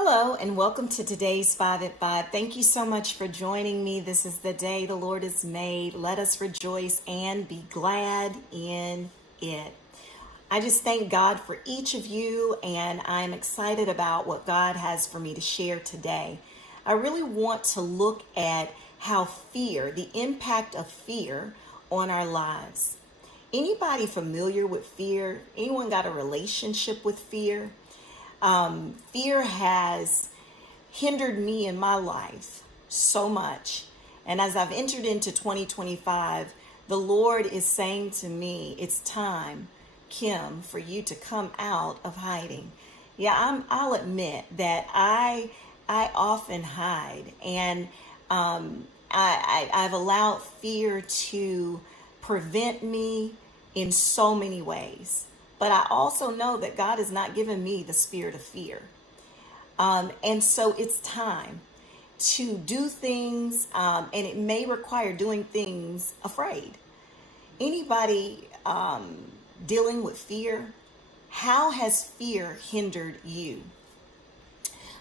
Hello and welcome to today's 5 at 5. Thank you so much for joining me. This is the day the Lord has made. Let us rejoice and be glad in it. I just thank God for each of you, and I'm excited about what God has for me to share today. I really want to look at how fear, the impact of fear on our lives. Anybody familiar with fear? Anyone got a relationship with fear? Fear has hindered me in my life so much. And as I've entered into 2025, the Lord is saying to me, it's time, Kim, for you to come out of hiding. Yeah, I'll admit that I often hide, and I've allowed fear to prevent me in so many ways. But I also know that God has not given me the spirit of fear. And so it's time to do things, and it may require doing things afraid. Anybody dealing with fear? How has fear hindered you?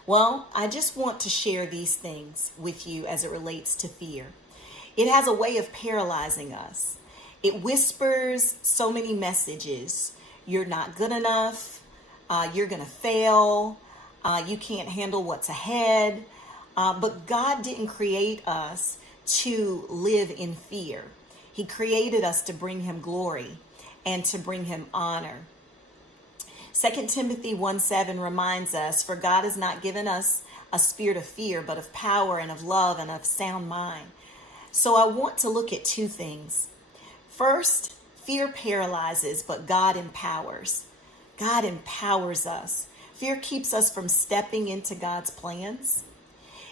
Well, I just want to share these things with you as it relates to fear. It has a way of paralyzing us. It whispers so many messages. You're not good enough. You're going to fail. You can't handle what's ahead. But God didn't create us to live in fear. He created us to bring him glory and to bring him honor. 2 Timothy 1:7 reminds us, for God has not given us a spirit of fear, but of power and of love and of sound mind. So I want to look at two things. First, fear paralyzes, but God empowers. God empowers us. Fear keeps us from stepping into God's plans.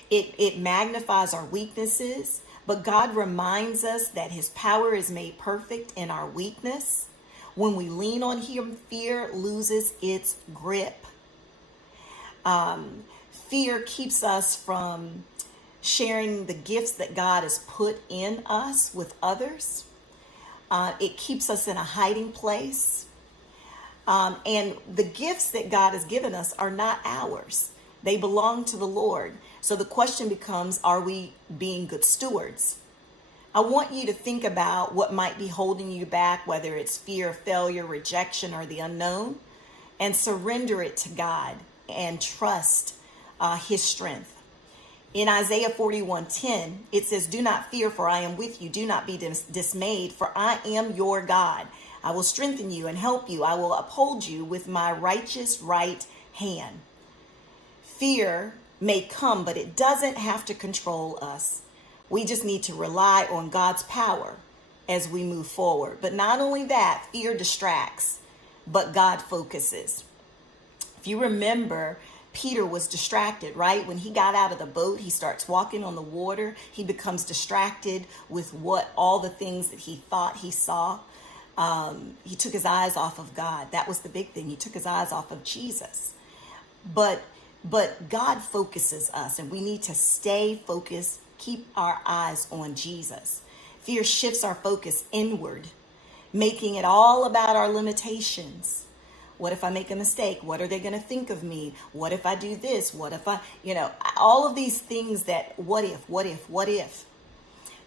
It magnifies our weaknesses, but God reminds us that his power is made perfect in our weakness. When we lean on him, fear loses its grip. Fear keeps us from sharing the gifts that God has put in us with others. It keeps us in a hiding place. And the gifts that God has given us are not ours. They belong to the Lord. So the question becomes, are we being good stewards? I want you to think about what might be holding you back, whether it's fear of failure, rejection, or the unknown, and surrender it to God and trust his strength. In Isaiah 41:10, it says, do not fear, for I am with you. Do not be dismayed, for I am your God. I will strengthen you and help you. I will uphold you with my righteous right hand. Fear may come, but it doesn't have to control us. We just need to rely on God's power as we move forward. But not only that, fear distracts, but God focuses. If you remember, Peter was distracted, right? When he got out of the boat, he starts walking on the water. He becomes distracted with all the things that he thought he saw. He took his eyes off of God. That was the big thing. He took his eyes off of Jesus. But God focuses us, and we need to stay focused, keep our eyes on Jesus. Fear shifts our focus inward, making it all about our limitations. What if I make a mistake? What are they going to think of me? What if I do this? What if all of these things that what if?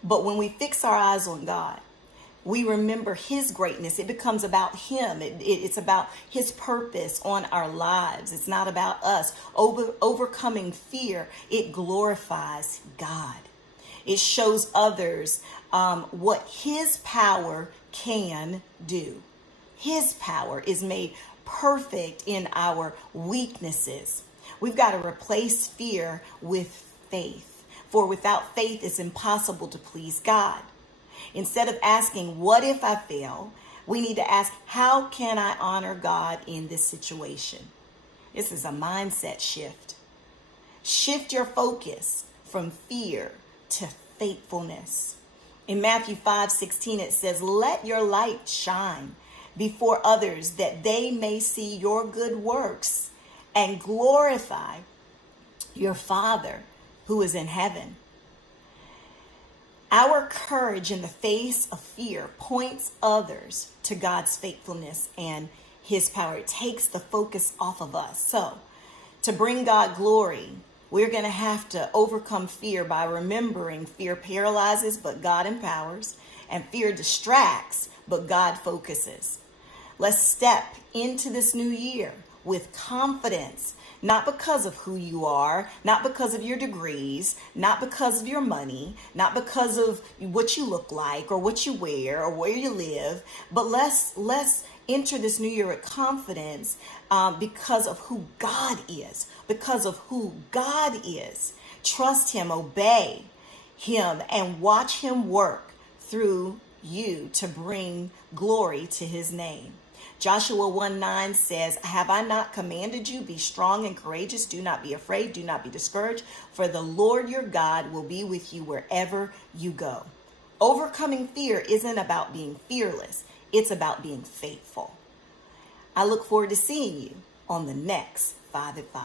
But when we fix our eyes on God, we remember his greatness. It becomes about him. It's about his purpose on our lives. It's not about us. Overcoming fear, it glorifies God. It shows others what his power can do. His power is made perfect in our weaknesses. We've got to replace fear with faith. For without faith, it's impossible to please God. Instead of asking, what if I fail? We need to ask, how can I honor God in this situation? This is a mindset shift. Shift your focus from fear to faithfulness. In Matthew 5:16, it says, let your light shine before others that they may see your good works and glorify your Father who is in heaven. Our courage in the face of fear points others to God's faithfulness and his power. It takes the focus off of us. So To bring God glory, we're going to have to overcome fear by remembering fear paralyzes, but God empowers, and fear distracts, but God focuses. Let's step into this new year with confidence, not because of who you are, not because of your degrees, not because of your money, not because of what you look like or what you wear or where you live, but let's enter this new year with confidence because of who God is, because of who God is. Trust him, obey him, and watch him work through you to bring glory to his name. Joshua 1:9 says, have I not commanded you? Be strong and courageous. Do not be afraid. Do not be discouraged. For the Lord your God will be with you wherever you go. Overcoming fear isn't about being fearless. It's about being faithful. I look forward to seeing you on the next 5 at 5.